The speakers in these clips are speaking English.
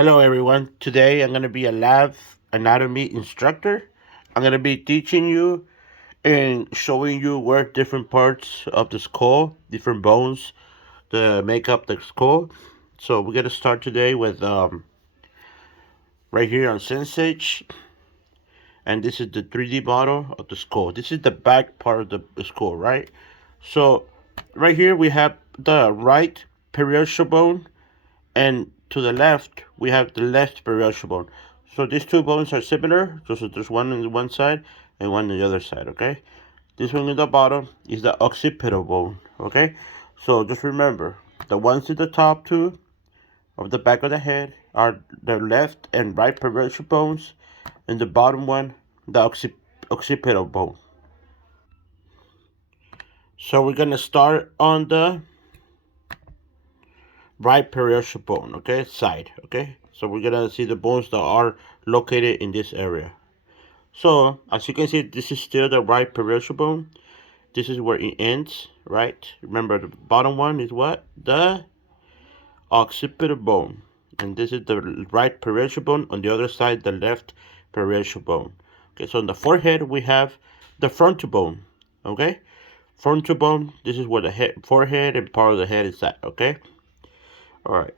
Hello everyone. Today I'm going to be a lab anatomy instructor. I'm going to be teaching you and showing you where different parts of the skull, different bones, to make up the skull. So we're going to start today with right here on Sensage, and this is the 3D model of the skull. This is the back part of the skull, right? So right here we have the right parietal bone, and to the left we have the left parietal bone. So these two bones are similar. So there's one on one side and one on the other side. Okay. This one in the bottom is the occipital bone. Okay. So just remember, the ones in the top two of the back of the head are the left and right parietal bones, and the bottom one, the occipital bone. So we're gonna start on the right parietal bone, okay, side, okay. So we're gonna see the bones that are located in this area. So as you can see, this is still the right parietal bone. This is where it ends, right? Remember, the bottom one is what? The occipital bone. And this is the right parietal bone. On the other side, the left parietal bone. Okay, so on the forehead, we have the frontal bone, okay? Frontal bone, this is where the head, forehead and part of the head is at, okay? All right.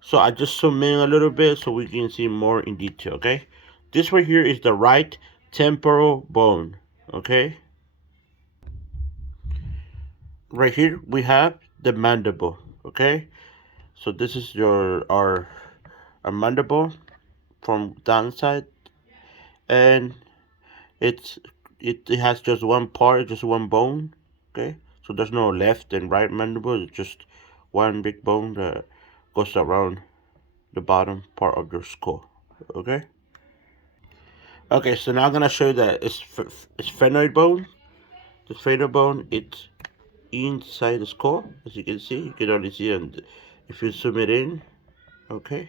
So I just zoom in a little bit so we can see more in detail, okay? This right here is the right temporal bone, okay? Right here we have the mandible, okay? So this is our mandible from downside, and it's it has just one part, just one bone, okay? So there's no left and right mandible, it's just one big bone that goes around the bottom part of your skull, okay? Okay, so now I'm gonna show you that it's phrenoid bone. The phrenoid bone, it's inside the skull, as you can see. You can only see it if you zoom it in. Okay.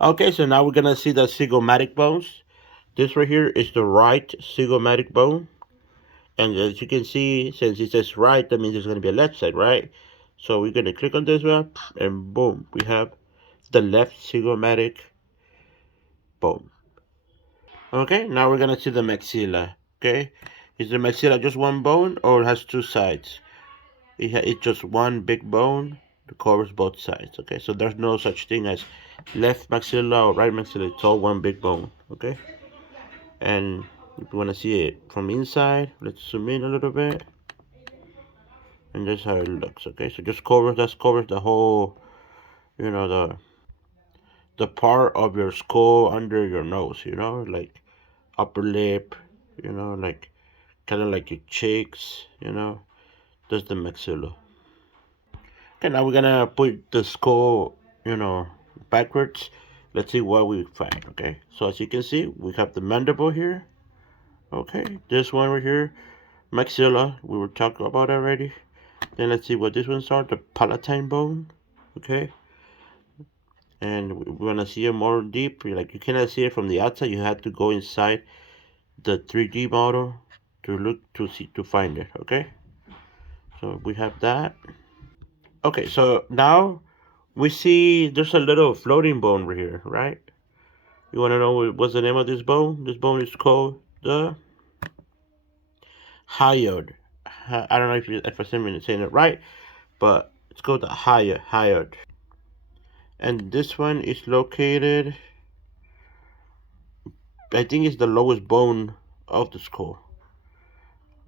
Okay, so now we're gonna see the zygomatic bones. This right here is the right zygomatic bone, and as you can see, since it says right, that means there's gonna be a left side, right? So we're gonna click on this one, and boom, we have the left zygomatic bone. Okay, now we're gonna see the maxilla. Okay, is the maxilla just one bone or it has two sides? It's just one big bone that covers both sides. Okay, so there's no such thing as left maxilla or right maxilla. It's all one big bone. Okay, and if you wanna see it from inside, let's zoom in a little bit, and that's how it looks. Okay, so just covers the whole, the part of your skull under your nose. Like upper lip. Like kind of like your cheeks, that's the maxilla. Okay, now we're gonna put the skull, backwards. Let's see what we find, okay? So as you can see, we have the mandible here, okay? This one right here, maxilla, we were talking about already. Then let's see what this ones are, the palatine bone, okay? And we wanna see it more deep, like you cannot see it from the outside, you have to go inside the 3D model to look to find it, okay? So we have that. Okay, so now we see there's a little floating bone right here, right? You want to know what's the name of this bone? This bone is called the hyoid. I don't know if I'm saying it right, but it's called the hyoid. And this one is located, I think it's the lowest bone of the skull,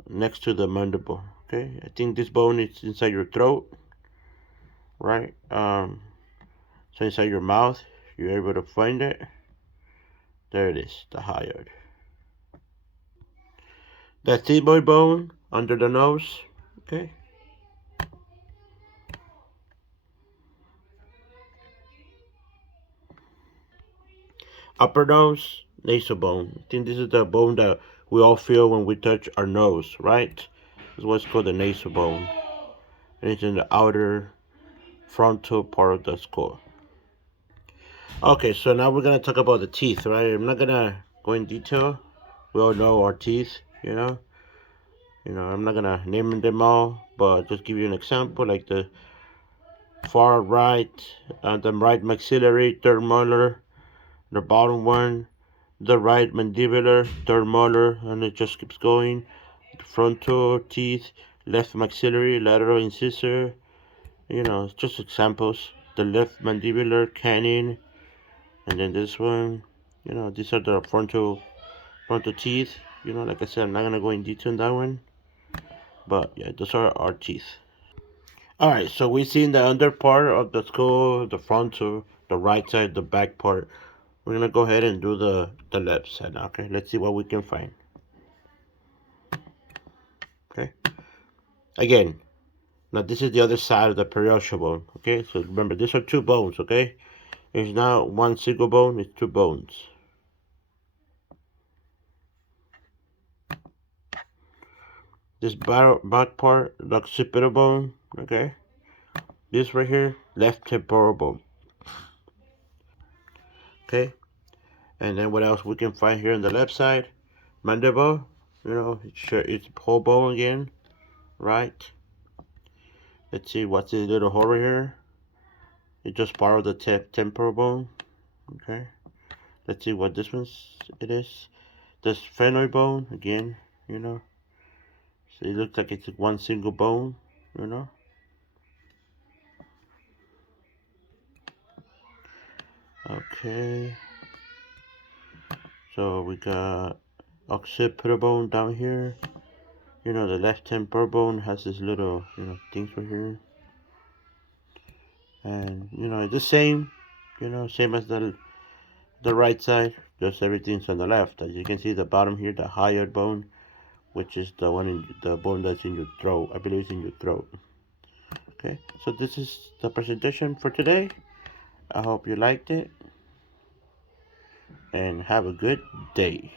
next to the mandible. Okay, I think this bone is inside your throat, right? So inside your mouth, you're able to find it. There it is, the hyoid. The thyroid bone under the nose. Okay. Upper nose, nasal bone. I think this is the bone that we all feel when we touch our nose, right? This is what's called the nasal bone. And it's in the outer frontal part of the skull. Okay, so now we're gonna talk about the teeth, right? I'm not gonna go in detail. We all know our teeth, I'm not gonna name them all, but just give you an example, like the far right, the right maxillary, third molar, the bottom one, the right mandibular, third molar, and it just keeps going. Frontal teeth, left maxillary, lateral incisor. Just examples. The left mandibular, canine, and then this one. These are the frontal teeth. Like I said, I'm not gonna go in detail on that one, but yeah, those are our teeth. All right, so we see in the under part of the skull, the frontal, the right side, the back part. We're gonna go ahead and do the left side now. Okay, let's see what we can find. Okay, again, now this is the other side of the periostal bone. Okay, so remember these are two bones. Okay, it's not one single bone; it's two bones. This back part, the occipital bone. Okay, this right here, left temporal bone. Okay, and then what else we can find here on the left side? Mandible. It's whole bone again, right? Let's see what's this little hole right here. It's just part of the temporal bone. Okay. Let's see what this one's it is. This phrenoid bone again. You know. So it looks like it's one single bone. You know. Okay. So we got occipital bone down here. The left temporal bone has this little things right here. And it's the same. Same as the right side. Just everything's on the left. As you can see, the bottom here, the hyoid bone, which is the bone that's in your throat. I believe it's in your throat. Okay, so this is the presentation for today. I hope you liked it and have a good day.